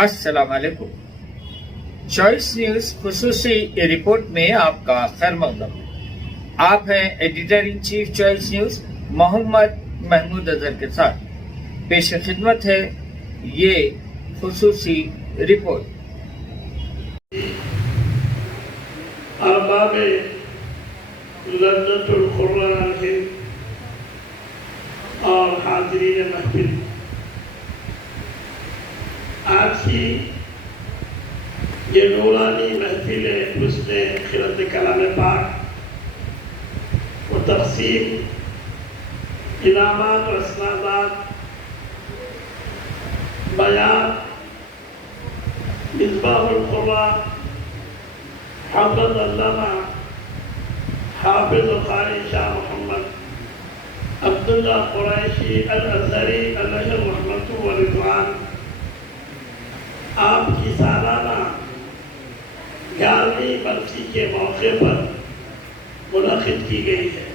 السلام علیکم۔ Choice news خصوصی رپورٹ میں آپ کا خیر مقدم۔ آپ ہیں editor in chief Choice News Muhammad Mahmood Azhar کے ساتھ۔ پیش خدمت ہے یہ خصوصی رپورٹ۔ احباب لذت القرآن ہند اور حاضرین محفل، آج کی یہ نورانی محفل حسن خرد کلام پاک و تقسیم انعامات و اسنادات، بیان مصباح القرآن حضرت علامہ حافظ و قاری شاہ محمد عبداللہ قریشی الازہری علیہ رحمۃ و رضوان آپ کی سالانہ 11ویں برسی کے موقع پر منعقد کی گئی ہے۔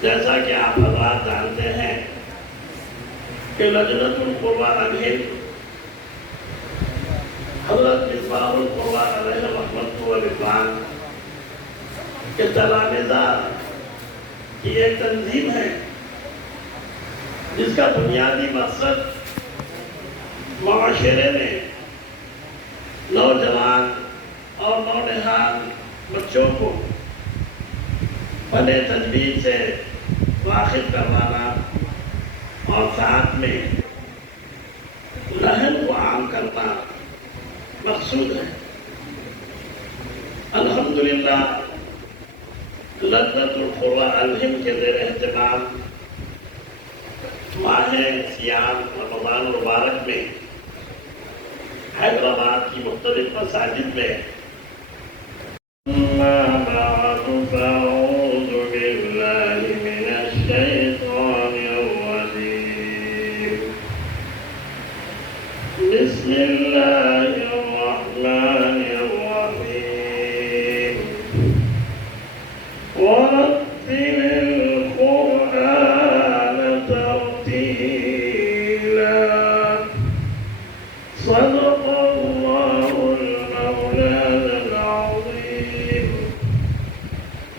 جیسا کہ آپ حضرات جانتے ہیں کہ لجنۃ القرآن ہند حضرت مصباح القرآن علیہ رحمۃ و رضوان کے تلامذہ کی ایک تنظیم ہے، جس کا بنیادی مقصد معاشرے میں نوجوان اور نونہال بچوں کو فن تجوید سے واقف کروانا اور ساتھ میں لحن کو عام کرنا مقصود ہے۔ الحمدللہ لذت القرآن ہند کے زیر اہتمام ماہ سیام رمضان المبارک میں حیدرآباد کی مختلف مساجد میں بسم اللہ الرحمن الرحیم ورتل القرآن ترتیلا صدق اللہ المولانا العظیم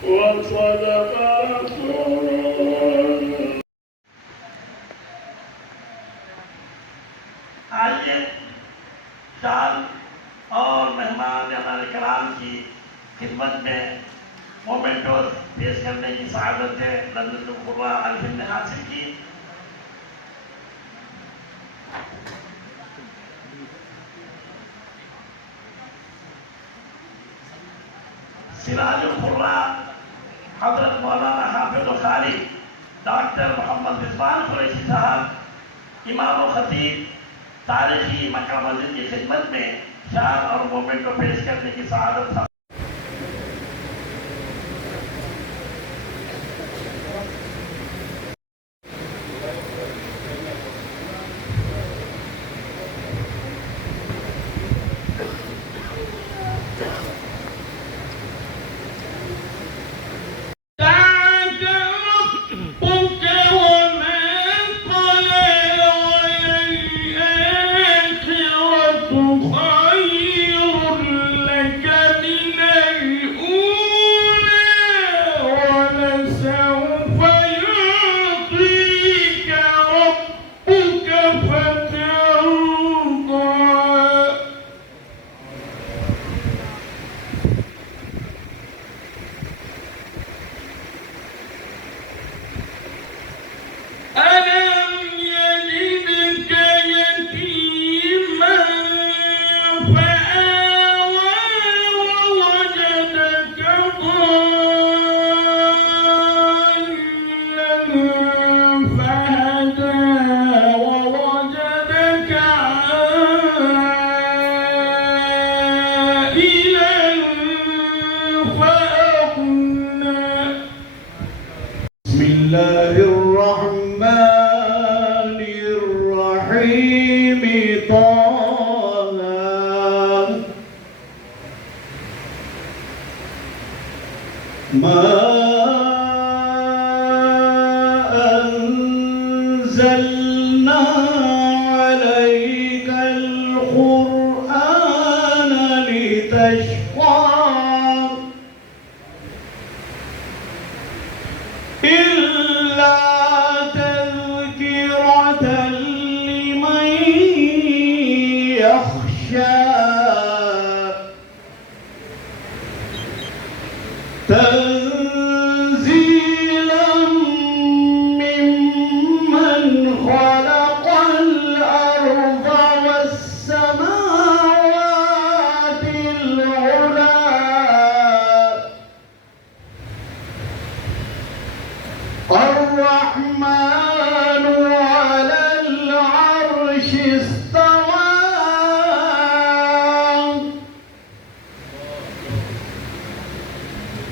وصدق رسول۔ آئیے شان اور مہمان ہمارے کرام کی خدمت میں مومنٹوز پیش کرنے کی سعادت ہے لذت القرآن ہند نے حاصل کی۔ سراج القرآن حضرت مولانا حافظ و قاری ڈاکٹر محمد رضوان قریشی صاحب امام و خطیب تاریخی مکہ مسجد کی خدمت میں شعر اور مومنٹو پیش کرنے کی سعادت تھا۔ أنزلنا عليك يخشى تنزيلا ممن خلق الأرض والسماوات العلى الرحمن على العرش استوى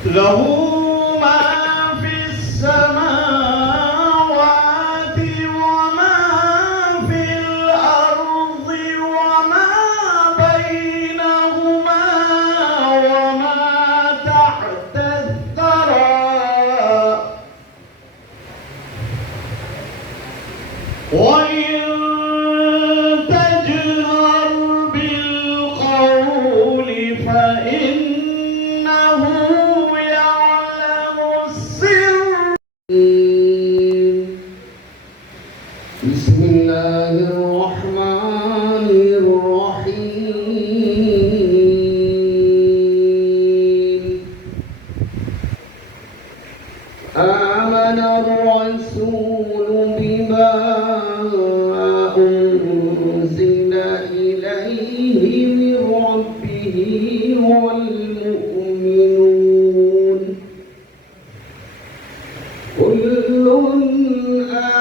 له ما في السماوات وما في الأرض وما بينهما وما تحت الثرى وإن تجهر بالقول فإنه يعلم السر. بسم الله الرحمن الرحيم. آمن الرسول بما أنزل إليه من ربه والمؤمنون كل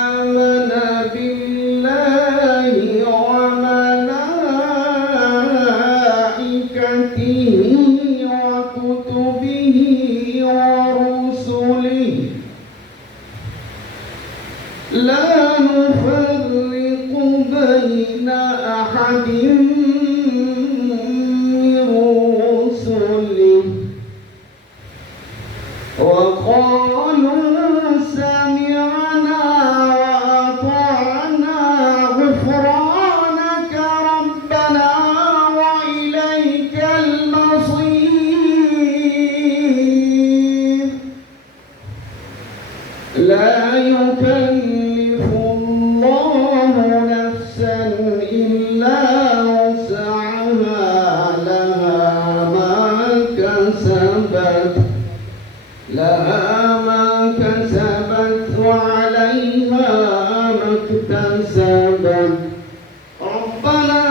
آمن بالله وملائكته وكتبه ورسله لا نفرق بين أحد من رسله وقالوا سمعنا وأطعنا غفرانك ربنا وإليك المصير. لا يكلف الله نفسا إلا وسعها لها ما كسبت وعليها ما اكتسبت ربنا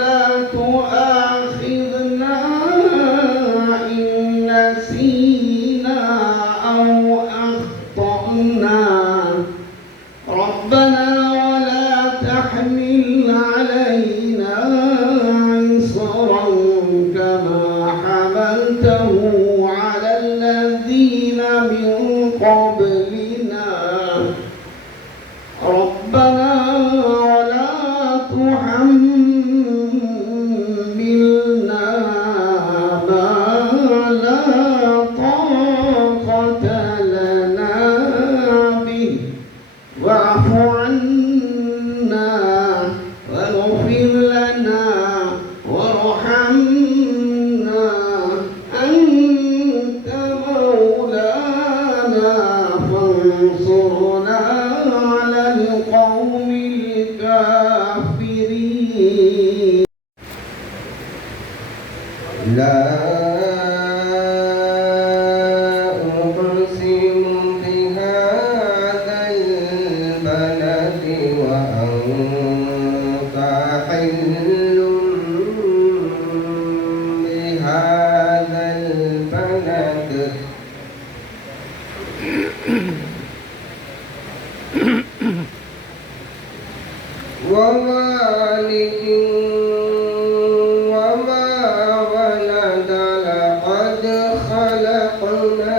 لا تؤاخذنا إن نسينا أو أخطأنا ربنا ولا تحمل علينا إصرا كما حملته على الذين من قبلنا ربنا ولا تحملنا ما لا طاقة لنا به واعف عنا واغفر لنا وارحمنا أنت مولانا فانصرنا على القوم الكافرين. لا أقسم بهذا البلد وأنت حل بهذا البلد ووالد وما ولد لقد خلقنا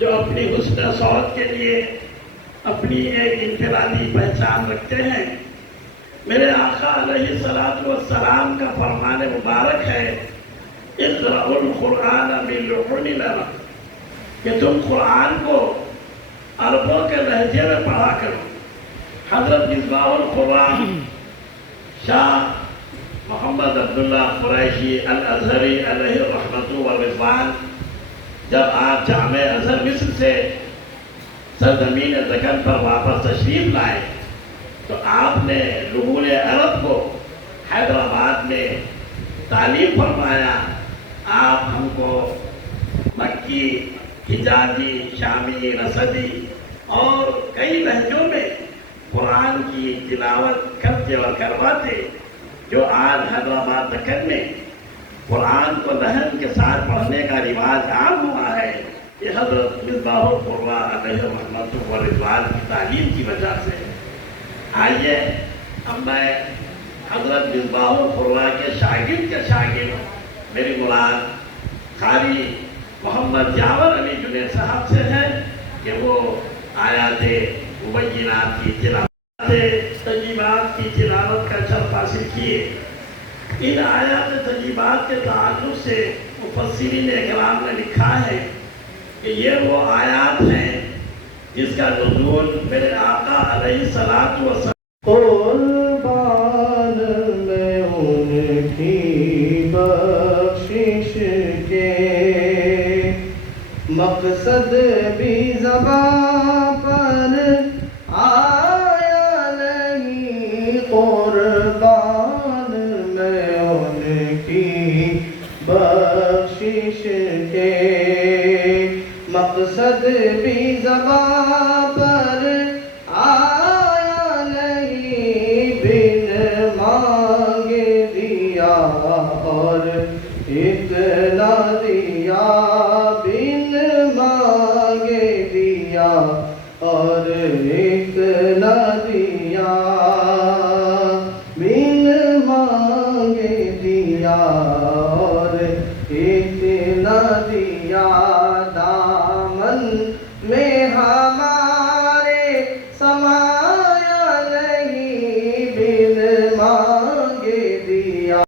جو اپنی حسن صوت کے لیے اپنی ایک انفرادی پہچان رکھتے ہیں. میرے آقا علیہ الصلوۃ والسلام کا فرمان مبارک ہے اقرأوا القرآن باللحن العرب کہ تم قرآن کو عربوں کے لہجے میں پڑھا کرو. حضرت مصباح القرآن شاہ محمد عبداللہ قریشی الازہری علیہ الرحمۃ والرضوان جب آپ جامع ازہر مصر سے سرزمین دکن پر واپس تشریف لائے تو آپ نے لغون عرب کو حیدرآباد میں تعلیم فرمایا. آپ ہم کو مکی، حجازی، شامی، رسدی اور کئی لہجوں میں قرآن کی تلاوت کرتے اور کرواتے. جو آج حیدرآباد دکن میں قرآن کو لحن کے ساتھ پڑھنے کا رواج عام ہوا ہے، یہ حضرت مصباح القراء علیہ الرحمۃ والرضوان کی تعلیم کی وجہ سے. آئیے اب میں حضرت مصباح القراء کے شاگرد میری مراد قاری محمد یاور علی جنید صاحب سے ہے کہ وہ آیات مبینات کی تلاوت تجیبات کی تلاوت کا شرف حاصل کیے. ان آیات تجیبات کے تعلق سے مفسرین اکرام نے لکھا ہے کہ یہ وہ آیات ہیں جس کا نزول میرے آقا علیہ الصلوۃ والسلام قربان میں ان کی بخشش کے مقصد بھی زبان پر آیا نہیں. قربان میں ان کی بخشش کے مقصد بھی زبان پر آیا نہیں. بن مانگے دیا اور اتنا دیا، بن مانگے دیا اور اتنا دیا، بن مانگے دیا اور اتنا دیا. دامن میں ہمارے سمایا نہیں، بن مانگے دیا.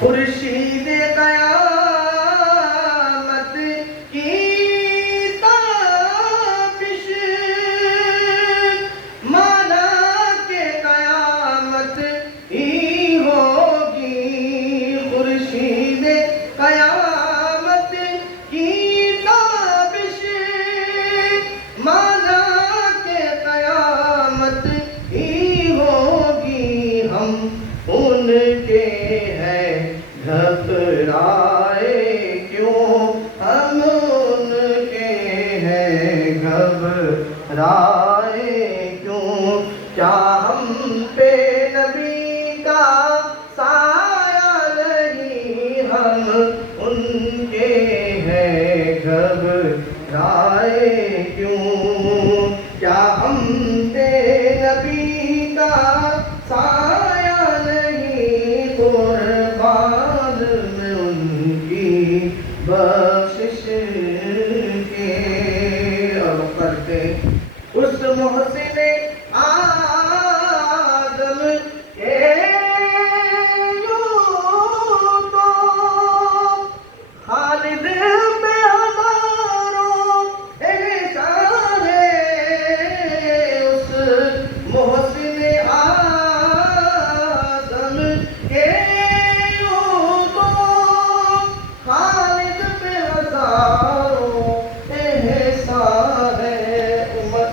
خورشید قیامت کی تابش مانا کہ قیامت ہی ہوگی. خورشید قیامت کی تابش مانا کہ قیامت ہی ہوگی. ہم ان کے ہیں گھبرائے کیوں، ہم ان کے ہیں گھبرائے کیوں. کیا ہم پہ نبی کا سایہ نہیں، ہم ان کے ہیں گھبرائے کیوں. کیا ہم پہ نبی کا سایہ نہیں. قربان میں ان کی بخشش کے. اور کرتے اس محسن آدم کے یوں تو خالد پہ ہزاروں احسان ہے. اس محسن آدم کے یوں تو خالد پہ ہزاروں احسان ہے.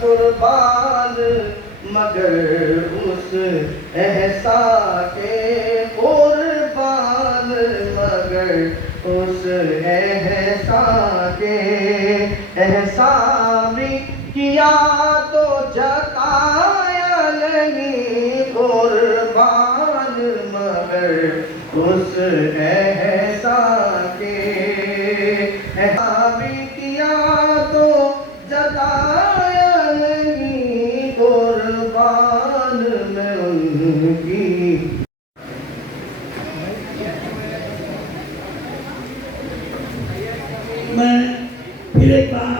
قربان مگر اس احسان کے، قربان مگر اس احسان کے. احسان بھی کیا تو جتایا نہیں، قربان مگر اس احسان کے. احسان بھی کیا تو جتایا نہیں، قربان میں ان کی. میں پھر ایک بار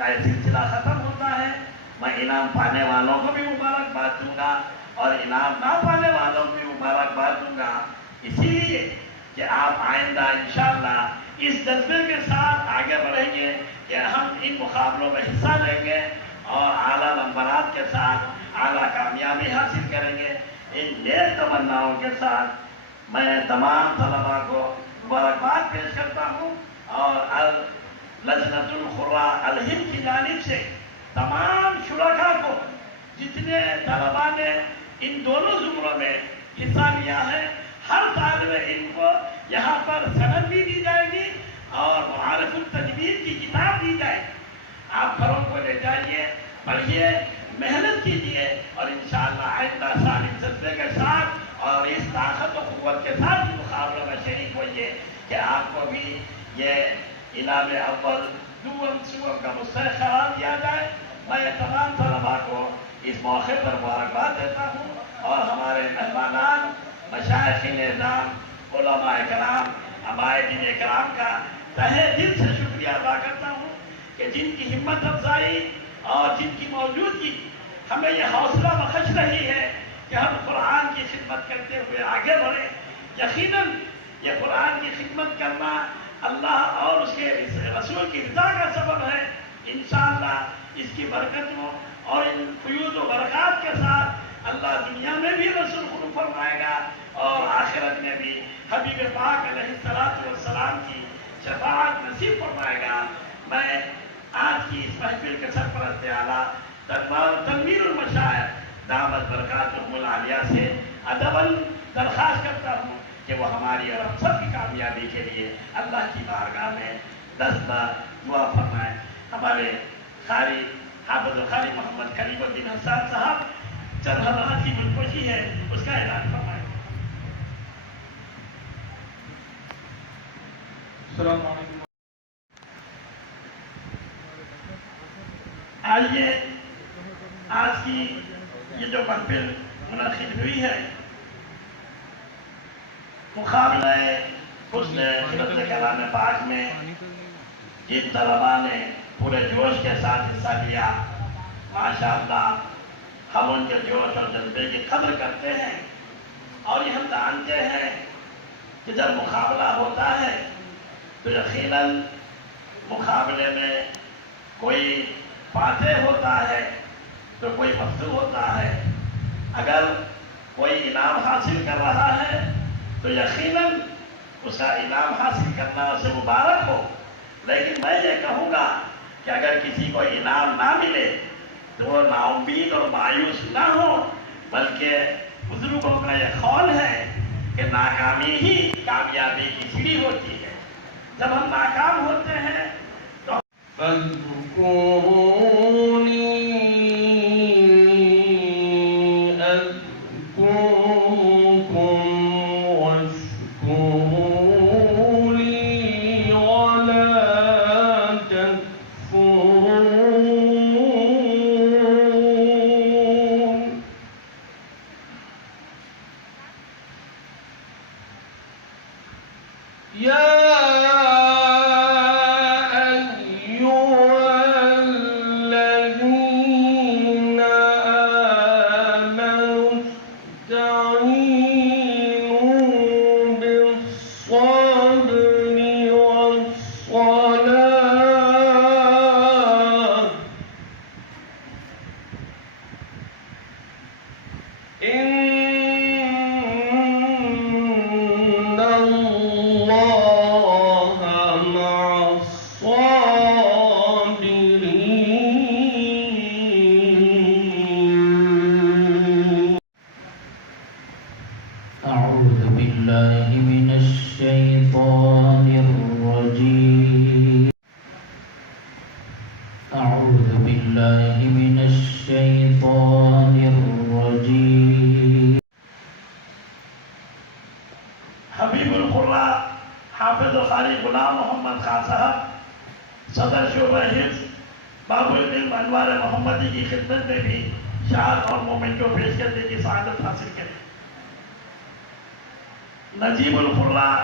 کا یہ سلسلہ ختم ہوتا ہے، میں انعام پانے والوں کو بھی مبارکباد دوں گا اور انعام نہ پانے والوں کو بھی مبارکباد دوں گا، اسی لیے کہ آپ آئندہ انشاءاللہ اس جذبے کے ساتھ آگے بڑھیں گے کہ ہم ان مقابلوں میں حصہ لیں گے اور اعلیٰ نمبرات کے ساتھ اعلیٰ کامیابی حاصل کریں گے۔ ان نیک تمناؤں کے ساتھ میں تمام طلباء کو مبارکباد پیش کرتا ہوں اور لجنۃ القراء الہند کی جانب سے تمام شرکاء کو، جتنے طلباء نے ان دونوں زمروں میں حصہ لیا ہے، ہر طالب علم کو یہاں پر سند بھی دی جائے گی اور معارف التجوید کی کتاب دی جائے گی۔ آپ گھروں کو لے جائیے، پڑھیے، محنت کیجیے اور انشاءاللہ آئندہ سال اس جذبے کے ساتھ اور اس طاقت و قوت کے ساتھ مقابلوں میں شریک ہوئیے کہ آپ کو بھی یہ انعام اول دوم سوم کا مستحق قرار دیا جائے۔ میں تمام طلباء کو اس موقع پر مبارکباد دیتا ہوں اور ہمارے مہمانان، مشائخین اعظام، علماء کرام، عمائدین کرام کا تہہ دل سے شکریہ ادا کرتا ہوں کہ جن کی ہمت افزائی اور جن کی موجودگی ہمیں یہ حوصلہ بخش رہی ہے کہ ہم قرآن کی خدمت کرتے ہوئے آگے بڑھیں۔ یقیناً یہ قرآن کی خدمت کرنا اللہ اور اس کے رسول کی رضا کا سبب ہے۔ انشاءاللہ اس کی برکتوں اور ان فیوض و برکات کے ساتھ اللہ دنیا میں بھی رسول خلو فرمائے گا اور آخرت میں بھی حبیب پاک علیہ الصلوۃ والسلام کی شفاعت نصیب فرمائے گا۔ میں آج کی اس محفل کے سرپرست اعلیٰ تنویر المشائخ دامت برکاتہم العالیہ سے ادباً درخواست کرتا ہوں کہ وہ ہماری اور ہم سب کی کامیابی کے لیے اللہ کی بارگاہ میں دست بار دعا فرمائیں۔ ہمارے قاری حافظ القاری محمد خلیل الدین حسان صاحب چند لمحات کی گلپوشی ہے، اس کا اعلان فرمائیں۔ السلام علیکم۔ آئیے آج کی یہ جو محفل منعقد ہوئی ہے، مقابلہ حسن سورت کلام پاک میں جن طلباء نے پورے جوش کے ساتھ حصہ لیا، ماشاءاللہ ہم ان کے جوش اور جذبے کی قدر کرتے ہیں اور یہ ہم جانتے ہیں کہ جب مقابلہ ہوتا ہے تو یقیناً مقابلے میں کوئی فاتح ہوتا ہے تو کوئی مفضوح ہوتا ہے۔ اگر کوئی انعام حاصل کر رہا ہے تو یقیناً اس کا انعام حاصل کرنا اسے مبارک ہو، لیکن میں یہ کہوں گا کہ اگر کسی کو انعام نہ ملے تو وہ نا امید اور مایوس نہ ہو، بلکہ بزرگوں کا یہ قول ہے کہ ناکامی ہی کامیابی کی سیڑھی ہوتی ہے۔ جب ہم ناکام ہوتے ہیں تو حبیب القراء حافظ القاری غلام محمد خان صاحب صدر شعبہ حفظ باب العلم انوار محمدی کی خدمت میں بھی شعر اور مومن کو پیش کرنے کی سعادت حاصل کریں۔ نجیب القراء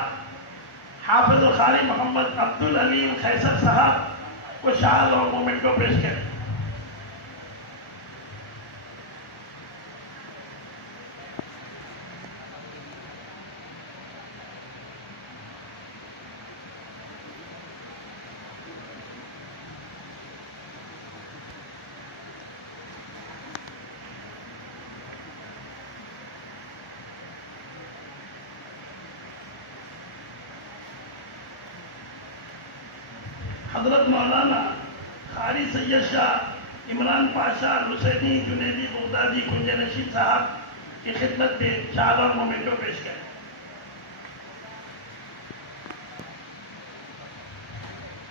حافظ القاری محمد عبد العلیم خیسر صاحب کو شال اور مومنٹو پیش کریں. حضرت مولانا قاری سید شاہ عمران پاشا حسینی جنیدی بغدادی کنج نشین صاحب کی خدمت میں شال اور مومنٹو پیش کریں.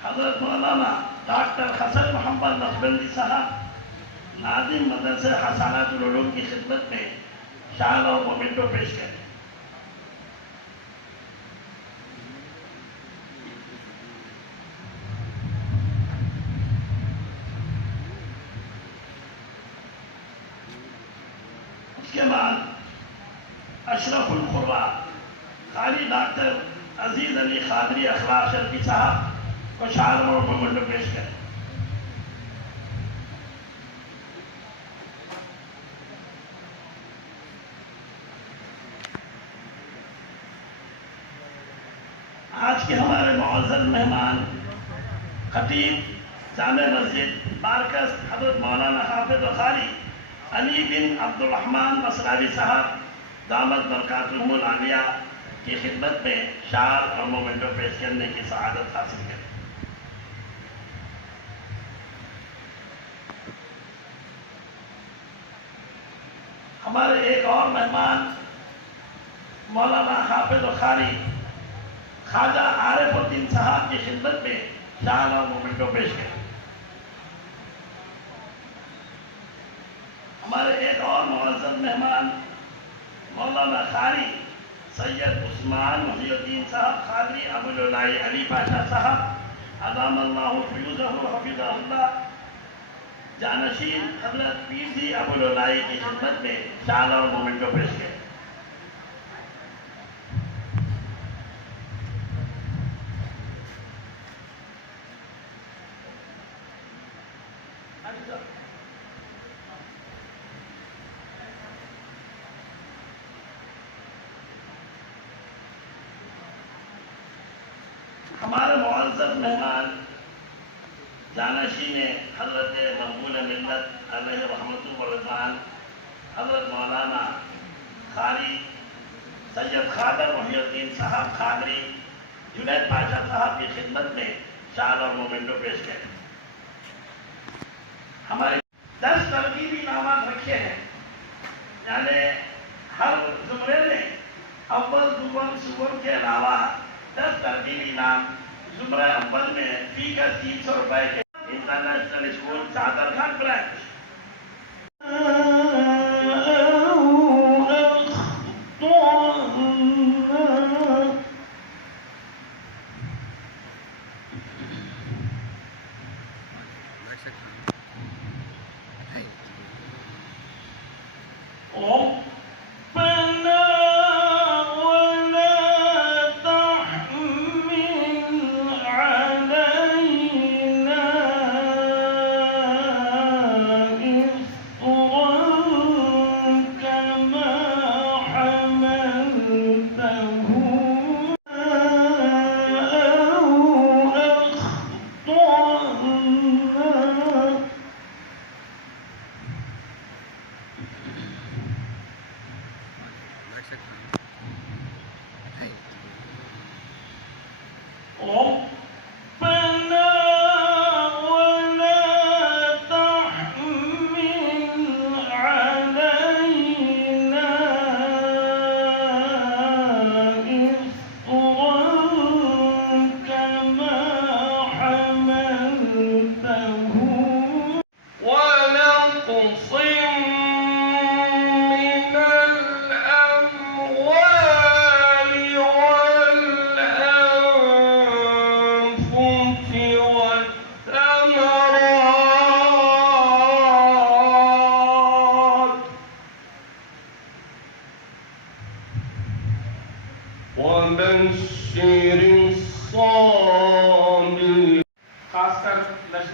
حضرت مولانا ڈاکٹر حسن محمد نقشبندی صاحب ناظم مدرسہ حسانات العلوم کی خدمت میں شال اور مومنٹو پیش کریں. اس کے بعد اشرف القرا قاری ڈاکٹر عزیز علی قادری اخلاق شرفی صاحب کو شال اور مومنٹو پیش کریں. آج کے ہمارے معزز مہمان خطیب جامع مسجد مارکز حضرت مولانا حافظ و قاری علی بن عبد الرحمن مصراوی صاحب دامت برکاتہم العالیہ کی خدمت میں شال اور مومنٹو پیش کرنے کی سعادت حاصل کریں. ہمارے ایک اور مہمان مولانا حافظ و قاری خواجہ عارف الدین صاحب کی خدمت میں شال اور مومنٹو پیش کریں. ہمارے ایک اور معزز مہمان مولانا قاری سید عثمان محی الدین صاحب قادری ابو العلائی علی پاشا صاحب ادام اللہ فیوزہ حفظہ اللہ جانشین حضرت پیر جی ابو العلائی کی خدمت میں شال اور مومنٹو پیش کریں. ہمارے معزز مہمان جانشین حضرت مقبول ملت علیہ رحمت و رضوان حضرت مولانا قاری سید خادر محی الدین صاحب قادری جنید پاشا صاحب کی خدمت میں شال اور مومنٹو پیش کریں. ہمارے 10 ترغیبی انعامات رکھے ہیں، یعنی ہر زمرے میں اول دوم سوم کے علاوہ 10 ترغیبی انعام. زمرہ اول میں فی کا 300 روپے کے انٹرنیشنل اسکول چادر خان برانچ.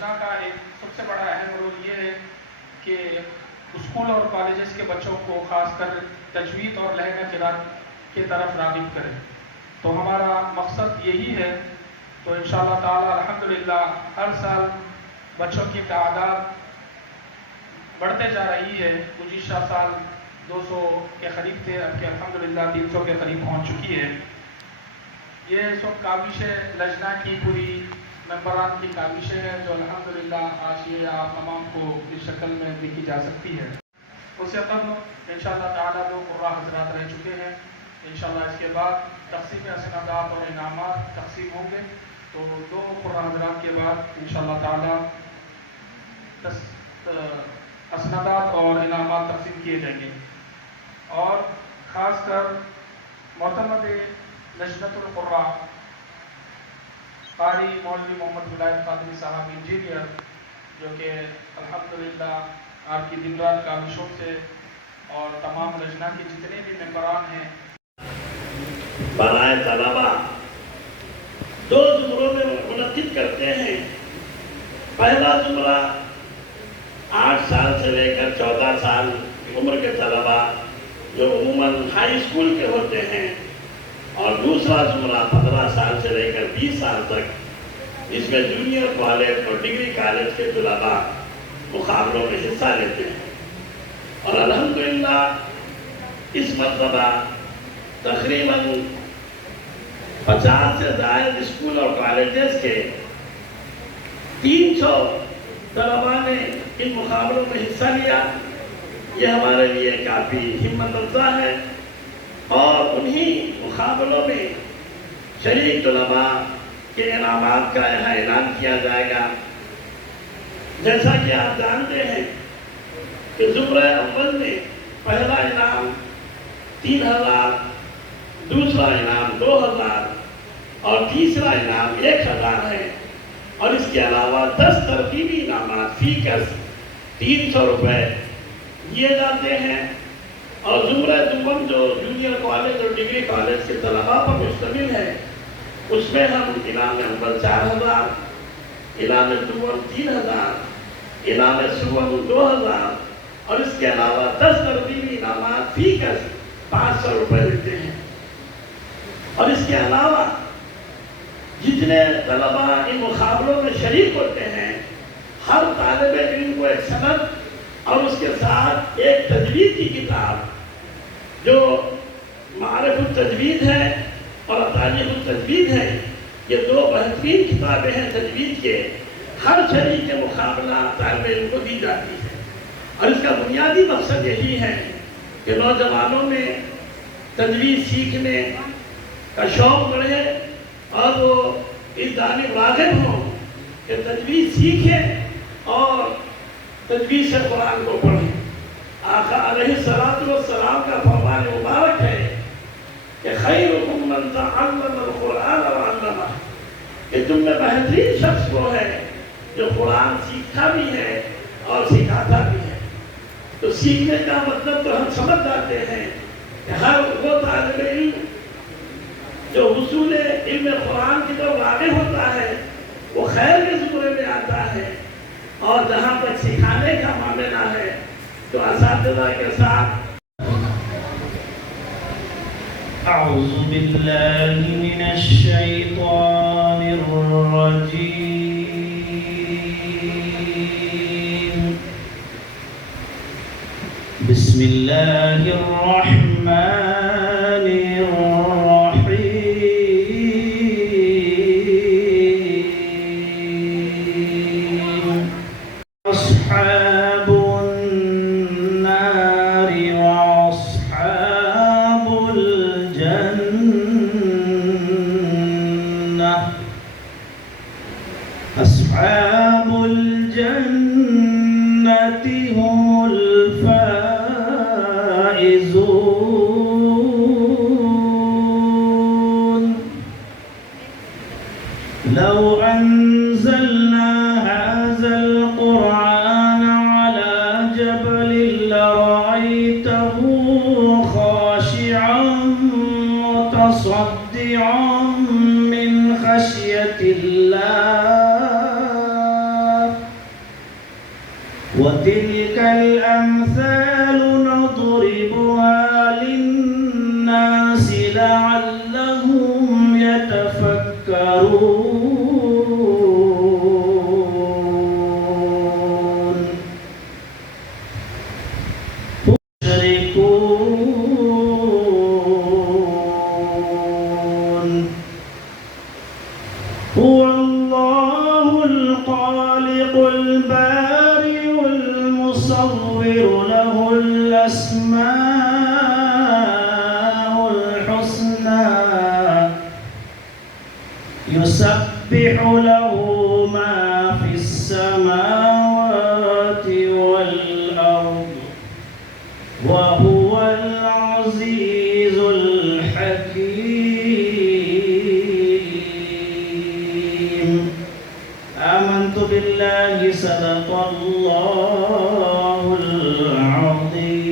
لجنہ کا ایک سب سے بڑا اہم رول یہ ہے کہ اسکول اور کالجز کے بچوں کو خاص کر تجوید اور لہجہ قرات کی طرف راغب کریں. تو ہمارا مقصد یہی ہے. تو انشاءاللہ تعالی الحمدللہ ہر سال بچوں کی تعداد بڑھتے جا رہی ہے. گزشتہ سال 200 کے قریب تھے، اب کہ الحمدللہ 300 کے قریب پہنچ چکی ہے. یہ سب کاوشیں لجنہ کی پوری ممبران کی کاوشیں ہیں جو الحمدللہ آج یہ آپ تمام کو اس شکل میں دیکھی جا سکتی ہے. اس سے قبل انشاءاللہ تعالی 2 قرہ حضرات رہ چکے ہیں. انشاءاللہ اس کے بعد تقسیم اسنادات اور انعامات تقسیم ہوں گے. تو 2 قرہ حضرات کے بعد انشاءاللہ تعالی اسنادات اور انعامات تقسیم کیے جائیں گے. اور خاص کر معتمد لجنۃ القراء قاری مولوی محمد ولایت قادری صاحب انجینئر، جو کہ الحمدللہ آپ کی دن رات کاوشوں سے اور تمام لجنہ کے جتنے بھی ممبران ہیں برائے طلبہ 2 زمروں میں منعقد کرتے ہیں. پہلا زمرہ 8 سال سے لے کر 14 سال عمر کے طلبہ جو عموماً ہائی اسکول کے ہوتے ہیں، اور دوسرا زمرہ 15 سال سے لے کر 20 سال تک، جس میں جونیئر کالج اور ڈگری کالج کے طلباء مقابلوں میں حصہ لیتے ہیں. اور الحمدللہ اس مرتبہ تقریباً 50 سے زائد اسکول اور کالجز کے 300 طلباء نے ان مقابلوں میں حصہ لیا. یہ ہمارے لیے کافی ہمت افزا ہے. اور انہی مقابلوں میں شریک طلباء کے انعامات کا یہاں اعلان کیا جائے گا. جیسا کہ آپ جانتے ہیں کہ زمرہ اول میں پہلا انعام 3000، دوسرا انعام 2000 اور تیسرا انعام 1000 ہے. اور اس کے علاوہ 10 ترغیبی انعامات فی کس 300 روپے دیے جاتے ہیں. اور زمرہ دوم جو جونیئر کالج اور ڈگری کالج کے طلباء پر مشتمل ہے، اس میں ہم انعام اول 4000، انعام دوم 3000، انعام سوم 2000 اور اس کے علاوہ 10 ترغیبی انعامات فی کس 500 روپے دیتے ہیں. اور اس کے علاوہ جتنے طلباء ان مقابلوں میں شریک ہوتے ہیں، ہر طالب علم کو ایک سند اور اس کے ساتھ ایک تجوید کی کتاب جو معارف التجوید ہے اور تعلیم التجوید ہے، یہ 2 بہترین کتابیں ہیں تجوید کے، ہر شریک کے مقابلہ طالب علم کو دی جاتی ہے. اور اس کا بنیادی مقصد یہی ہے کہ نوجوانوں میں تجوید سیکھنے کا شوق بڑھے اور وہ اس جانب راغب ہوں کہ تجوید سیکھیں اور تجوید سے قرآن کو پڑھیں. آقا علیہ السلام کا فرمان مبارک ہے کہ خیرکم من تعلم القرآن وعلمہ، کہ تم میں بہترین شخص وہ ہے جو قرآن سیکھتا بھی ہے اور سکھاتا بھی ہے. تو سیکھنے کا مطلب تو ہم سمجھ جاتے ہیں کہ ہر وہ طالب علم جو حصول علم قرآن کی طرف راغب ہوتا ہے وہ خیر کے زمرے میں آتا ہے. اور جہاں تک سکھانے کا معاملہ ہے تو اساتذہ کے ساتھ اعوذ باللہ من الشیطان الرجیم. بسم اللہ الرحمن الرحیم. اصحاب النار واصحاب الجنہ، اصحاب الجنة هم الفائزون. لو أنزلنا هذا القرآن على جبل لرأيته خاشعا متصدعا من خشية الله. وتلك الأمثال نضربها للناس لعلهم يتفكرون هو الله الخالق البارئ المصور له الأسماء الحسنى يسبح له ما في السماوات والأرض وهو العزيز الحكيم آمنت بالله صدق الله العظيم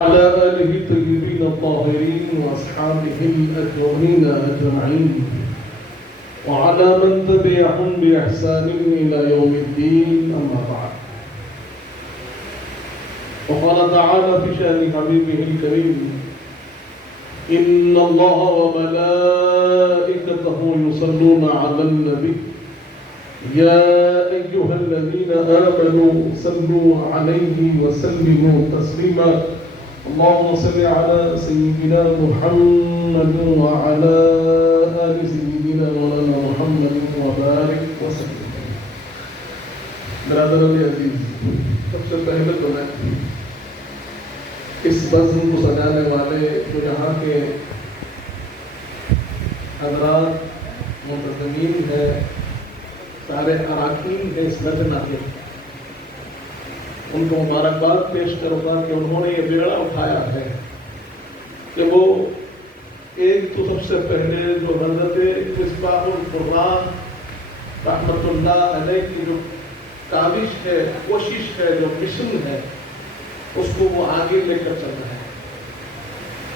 على آله الطيبين الطاهرين وأصحابه الأكرمين أجمعين وعلى من تبعهم بإحسان إلى يوم الدين أما بعد وقال تعالى في شأن حبيبه الكريم إن الله وملائكته يصلون على النبي يا أيها الذين آمنوا صلوا عليه وسلموا تسليما اللهم صل على سيدنا محمد وعلى آل سيدنا مولانا محمد وبارك وسلم. برادران عزیز، سب سے پہلے تو میں اس بزم کو سجانے والے جو یہاں کے حضرات منتظمین ہیں، سارے اراکین ہیں اس لجنہ کے، ان کو مبارکباد پیش کروں گا کہ انہوں نے یہ بیڑا اٹھایا ہے کہ وہ ایک تو سب سے پہلے جو حضرت مصباح القرآن رحمۃ اللہ علیہ کی جو کاوش ہے، کوشش ہے، جو مشن ہے، اس کو وہ آگے لے کر چل رہے ہیں.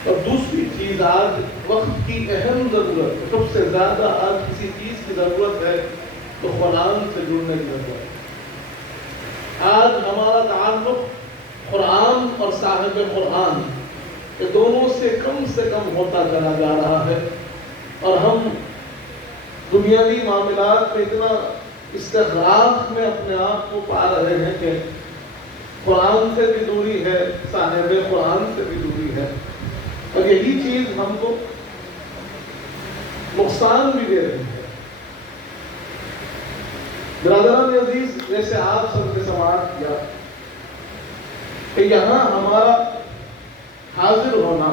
اور دوسری چیز، آج وقت کی اہم ضرورت، سب سے زیادہ آج کسی چیز کی ضرورت ہے تو قرآن سے جڑنے کی ضرورت ہے. آج ہمارا تعلق قرآن اور صاحب قرآن یہ دونوں سے کم ہوتا چلا جا رہا ہے، اور ہم دنیاوی معاملات میں اتنا استغراق میں اپنے آپ کو پا رہے ہیں کہ قرآن سے بھی دوری ہے، صاحب قرآن سے بھی دوری ہے، اور یہی چیز ہم کو نقصان بھی دے رہی ہے. برادران عزیز، جیسے آپ سب نے سماعت کیا کہ یہاں ہمارا حاضر ہونا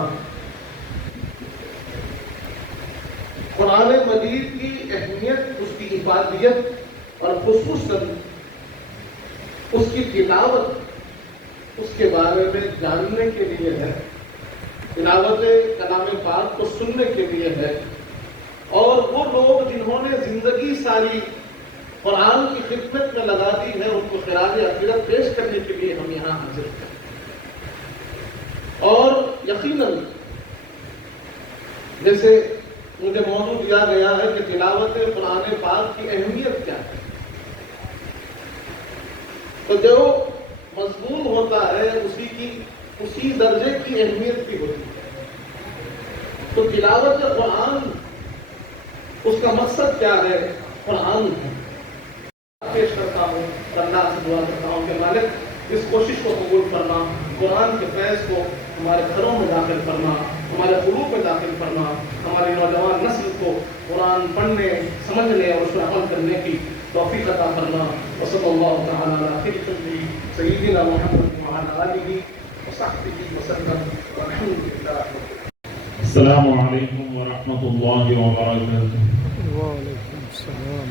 قرآن مجید کی اہمیت، اس کی افادیت اور خصوصاً اس کی تلاوت، اس کے بارے میں جاننے کے لیے ہے، تلاوت کلام پاک کو سننے کے لیے ہے. اور وہ لوگ جنہوں نے زندگی ساری قرآن کی خدمت میں لگا دی ہے، ان کو خراج عقیدت پیش کرنے کے لیے ہم یہاں حاضر ہیں. اور یقیناً جیسے مجھے موضوع دیا گیا ہے کہ تلاوت قرآن پاک کی اہمیت کیا ہے، تو جو مضمون ہوتا ہے اسی درجے کی اہمیت بھی ہوتی ہے. تو تلاوت قرآن، اس کا مقصد کیا ہے؟ قرآن ہے. پیش کرتا ہوں، اللہ سے دعا کرتا ہوں کہ مالک اس کوشش کو قبول کرنا، قرآن کے فیض کو ہمارے گھروں میں داخل کرنا، ہمارے قلوب میں داخل کرنا، ہماری نوجوان نسل کو قرآن پڑھنے، سمجھنے اور اس پر عمل کرنے کی توفیق عطا کرنا. وصلی اللہ تعالی علی خیر خلقہ سیدنا نبينا محمد وعلى آله وصحبه وسلم والحمد لله. السلام عليكم ورحمة الله وبركاته. وعليكم السلام.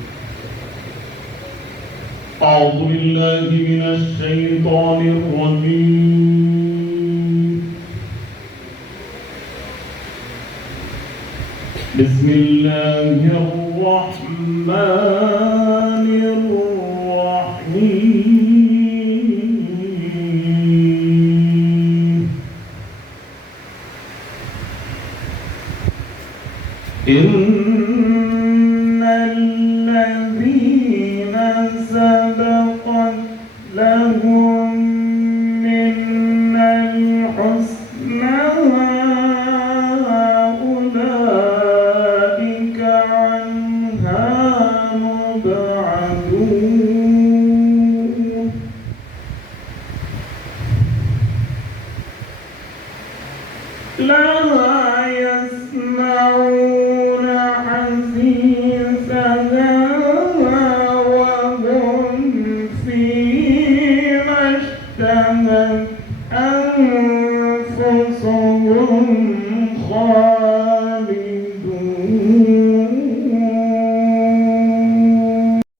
أعوذ بالله من الشيطان الرجيم. بسم الله الرحمن الرحيم. إن الذين سبقت لهم منا الحسنى أولئك عنها مبعدون. لا يسمعون حسيسها وهم فيما اشتهت أنفسهم خالدون.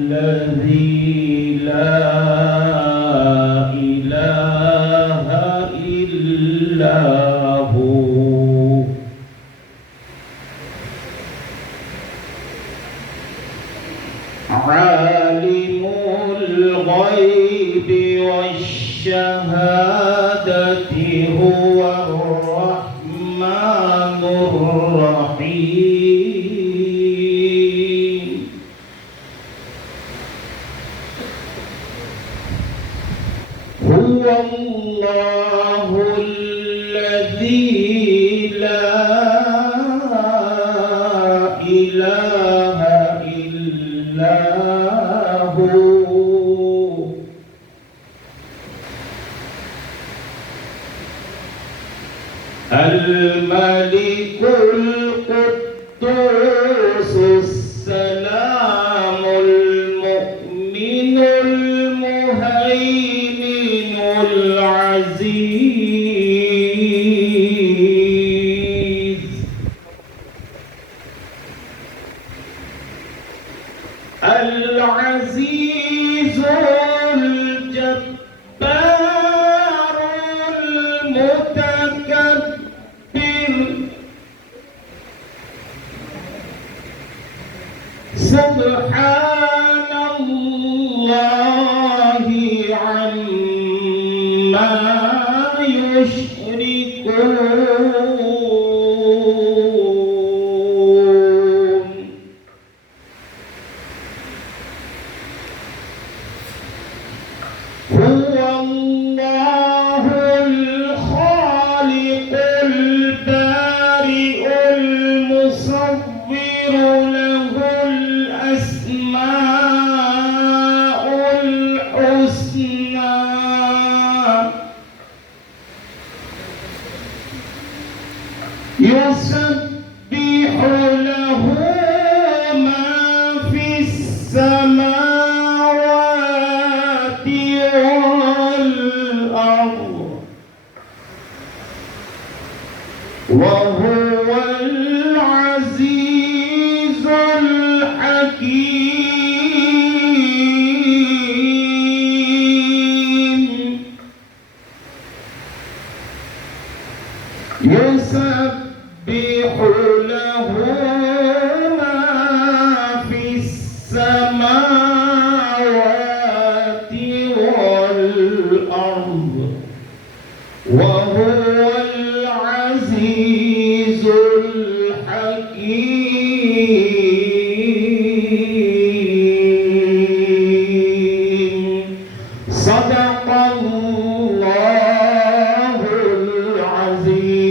الذي لا إله إلا هو عالم الغيب والشهادة هو الرحمن الرحيم. هو الله الذي لا إله إلا هو الملك القدوس السلام المؤمن المهيمن العزيز العزيز الجبار المتكبر سبحان الله عما يشركون. هو الله الخالق البارئ المصور له الأسماء الحسنى يسبح له ما في السماوات والأرض وهو العزيز الحكيم. يسبح له ما في السماوات والأرض وهو العزيز الحكيم. صدق الله العظيم.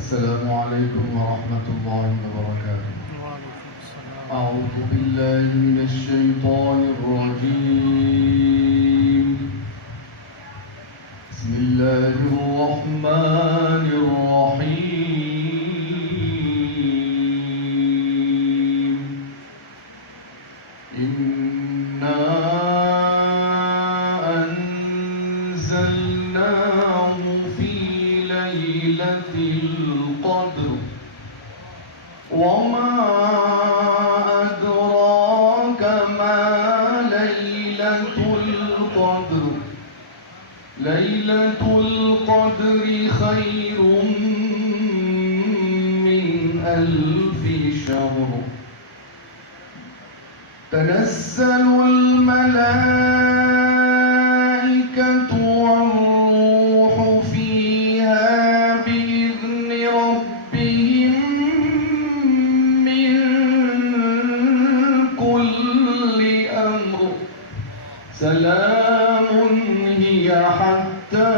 السلام عليكم ورحمة الله وبركاته. أعوذ بالله من الشيطان الرجيم. بسم الله الرحمن الرحيم. إنا أنزلناه في ليلة القدر وما أدراك ما ليلة القدر. ليلة القدر خير من 1000 شهر. تنزل الملائكة والروح فيها بإذن ربهم من كل أمر. سلام هي حتى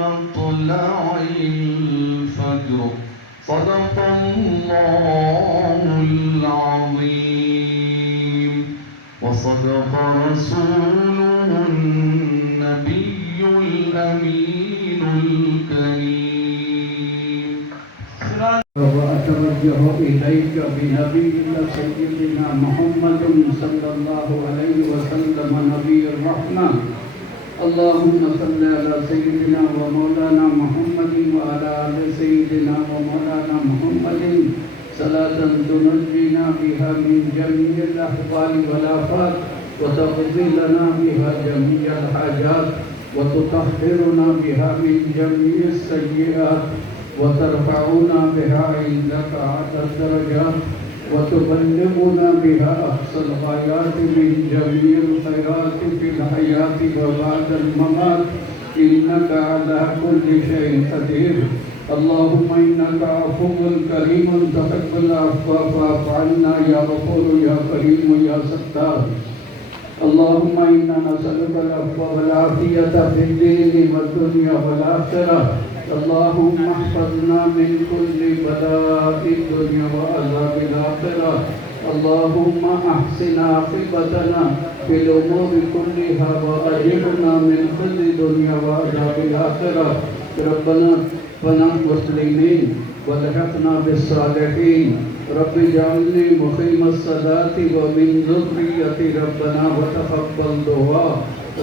مطلع الفجر. صدق الله العظيم وصدق رسوله النبي الأمين الكريم. وأتوجه إليك بنبينا سيدنا محمد صلى الله عليه وسلم نبي الرحمة. اللهم صل على سيدنا ومولانا محمد وعلى آل سيدنا ومولانا محمد صلاة تنجينا بها من جميع الأحوال والآفات وتقضي لنا بها جميع الحاجات وتطهرنا بها من جميع السيئات وترفعنا بها عندك أعلى الدرجات وتبلغنا بها أقصى الغايات من جميع الخيرات في الحياة وبعد الممات. إنك على كل شيء قدير. اللهم إنك عفو كريم تحب العفو فاعف عنا يا غفور يا كريم يا ستار. اللهم إنا نسألك العفو والعافية في الدين والدنيا والآخرة. اللهم احفظنا من كل بلاء الدنيا وعذاب الآخرة. اللهم أحسن عاقبتنا في الأمور كلها وأجرنا من خزي الدنيا وعذاب الآخرة. ربنا اغفر مسلمين والحقنا بالصالحين. رب اجعلني مقيم الصلاة ومن ذريتي ربنا وتقبل دعاء.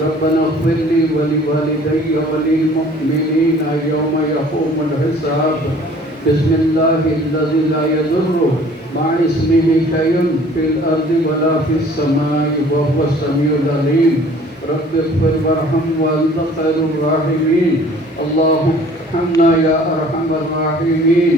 ربنا اغفر لي ولوالدي وللمؤمنين يوم يقوم الحساب. بسم الله الذي لا يضر مع اسمه شيء في الأرض ولا في السماء وهو السميع العليم. رب اغفر وارحم وأنت خير الراحمين. اللهم ارحمنا يا أرحم الراحمين.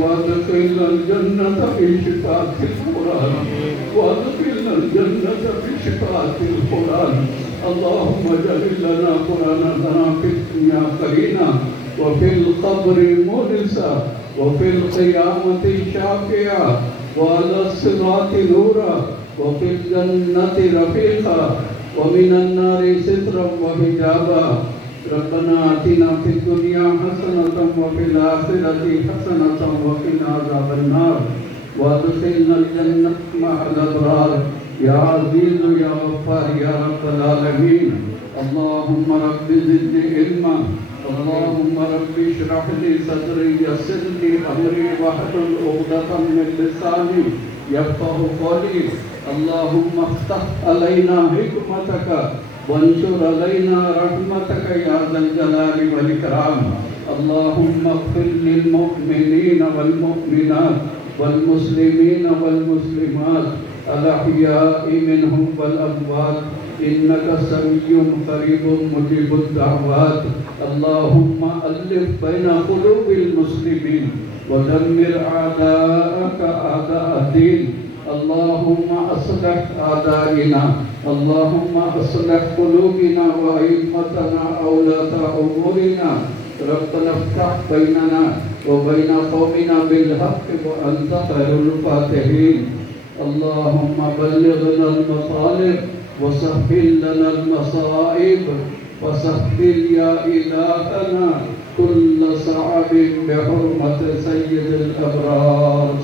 وادخلنا الجنة بشفاعة القرآن وادخلنا الجنة بشفاعة القرآن. اللهم اجعل لنا قرآننا في الدنيا قرينا وفي القبر مونسا وفي القيامة شافعا وعلى الصراط نورا وفي الجنة رفيقا ومن النار سترا وحجابا. ربنا آتنا في الدنيا حسنة وفي الآخرة حسنة وقنا عذاب النار وادخلنا الجنة مع الأبرار يا عزيز يا غفار يا رب العالمين. اللهم رب زدني علما. اللهم رب اشرح لي صدري يسر لي أمري واحلل عقدة من لساني يفقهوا قولي. اللهم افتح علينا حكمتك وانشر علينا رحمتك يا ذا الجلال والإكرام. اللهم اغفر للمؤمنين والمؤمنات والمسلمين والمسلمات الأحياء منهم والأموات إنك سميع قريب مجيب الدعوات اللهم ألف بين قلوب المسلمين ودمر أعداءك أعداء الدين اللهم أصلح أعدائنا اللهم أصلح قلوبنا وأئمتنا أولاة أمورنا ربنا افتح بيننا وبين قومنا بالحق وأنت خير الفاتحين اللهم بلغنا المطالب وسهل لنا المصائب وسهل يا إلهنا كل صعب بحرمة سيد الأبرار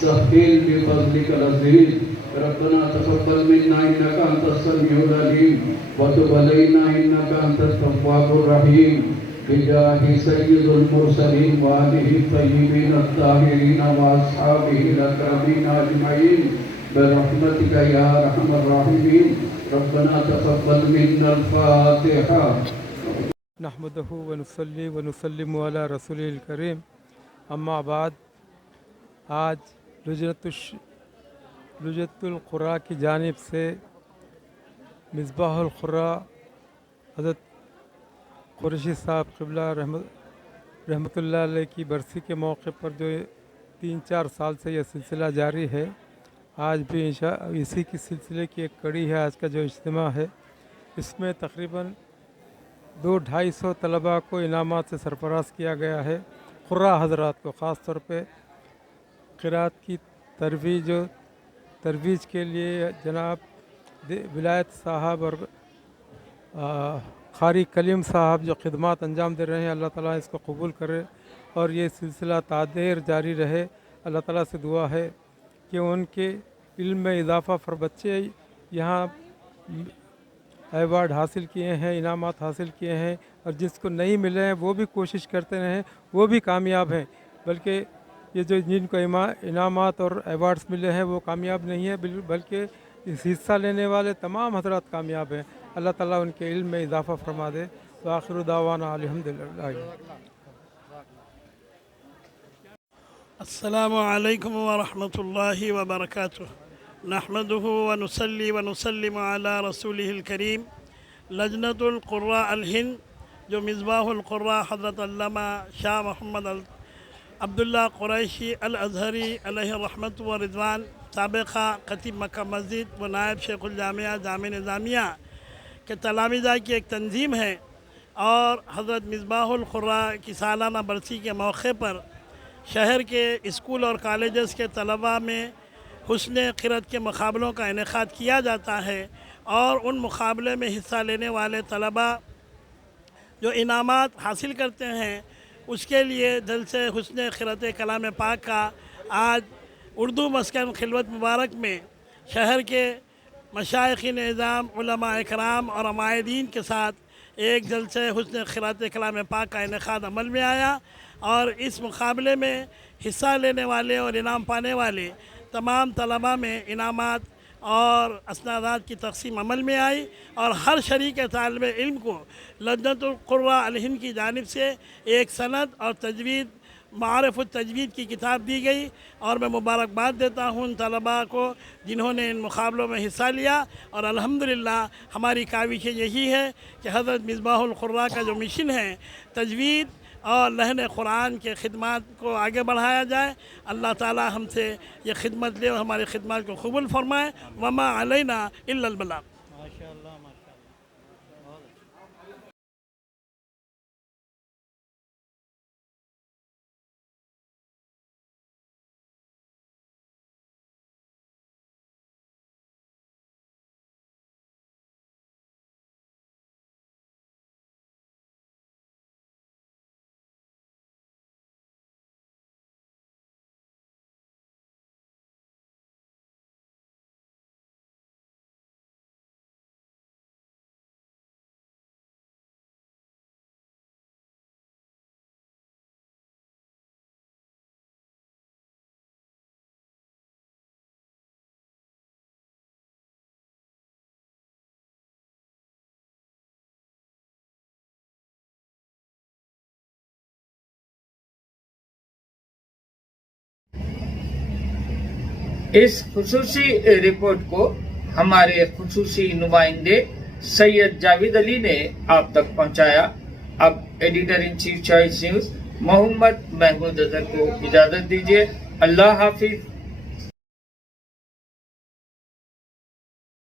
سهل بفضلك العظيم ربنا تقبل منا إنك أنت السميع العليم وتب علينا إنك أنت التواب الرحيم بجاه سيد المرسلين وآله الطيبين الطاهرين وأصحابه الأكرمين أجمعين برحمتك يا أرحم الراحمين ربنا تقبل منا الفاتحة نحمده ونصلي ونسلم على رسوله الكريم اما بعد آج لجنۃ القراء کی جانب سے مصباح القراء حضرت قریشی صاحب قبلہ رحمۃ اللہ علیہ کی برسی کے موقع پر جو 3-4 سال سے یہ سلسلہ جاری ہے آج بھی اسی کی سلسلے کی ایک کڑی ہے آج کا جو اجتماع ہے اس میں تقریباً 200-250 طلباء کو انعامات سے سرفراز کیا گیا ہے قراء حضرات کو خاص طور پہ قرات کی ترویج کے لیے جناب ولایت صاحب اور قاری کلیم صاحب جو خدمات انجام دے رہے ہیں اللہ تعالیٰ اس کو قبول کرے اور یہ سلسلہ تعدیر جاری رہے اللہ تعالیٰ سے دعا ہے کہ ان کے علم میں اضافہ بچے یہاں ایوارڈ حاصل کیے ہیں انعامات حاصل کیے ہیں اور جس کو نہیں ملے ہیں وہ بھی کوشش کرتے رہیں وہ بھی کامیاب ہیں بلکہ یہ جو جن کو انعامات اور ایوارڈز ملے ہیں وہ کامیاب نہیں ہیں بلکہ اس حصہ لینے والے تمام حضرات کامیاب ہیں اللہ تعالیٰ ان کے علم میں اضافہ فرما دے وآخر دعوانا الحمدللہ السلام علیکم ورحمۃ اللہ وبرکاتہ نحمده ونصلي ونسلم على رسوله الکریم لجنۃ القراء الہند جو مصباح القراء حضرت علامہ شاہ محمد عبداللہ قریشی الازہری علیہ رحمت و رضوان سابقہ خطیب مکہ مسجد و نائب شیخ الجامعہ جامعہ نظامیہ کے تلامذہ کی ایک تنظیم ہے اور حضرت مصباح القراء کی سالانہ برسی کے موقع پر شہر کے اسکول اور کالجز کے طلباء میں حسن قرأت کے مقابلوں کا انعقاد کیا جاتا ہے اور ان مقابلے میں حصہ لینے والے طلباء جو انعامات حاصل کرتے ہیں اس کے لیے دل سے حسن قرأت کلام پاک کا آج اردو مسکن خلوت مبارک میں شہر کے مشائخ نظام علماء اکرام اور عمائدین کے ساتھ ایک جلسہ حسن قرأت کلام پاک کا انعقاد عمل میں آیا اور اس مقابلے میں حصہ لینے والے اور انعام پانے والے تمام طلباء میں انعامات اور اسنادات کی تقسیم عمل میں آئی اور ہر شریک طالب علم کو لجنۃ القراء الہند کی جانب سے ایک سند اور تجوید معارف التجوید کی کتاب دی گئی اور میں مبارکباد دیتا ہوں ان طلباء کو جنہوں نے ان مقابلوں میں حصہ لیا اور الحمدللہ ہماری کاوش یہی ہے کہ حضرت مصباح القراء کا جو مشن ہے تجوید اور لحن قرآن کے خدمات کو آگے بڑھایا جائے اللہ تعالی ہم سے یہ خدمت لے اور ہماری خدمات کو قبول فرمائے وما علینا الا البلاغ اس خصوصی رپورٹ کو ہمارے خصوصی نمائندے سید جاوید علی نے آپ تک پہنچایا. اب editor in chief Choice News Muhammad Mahmood Azhar کو اجازت دیجیے. اللہ حافظ.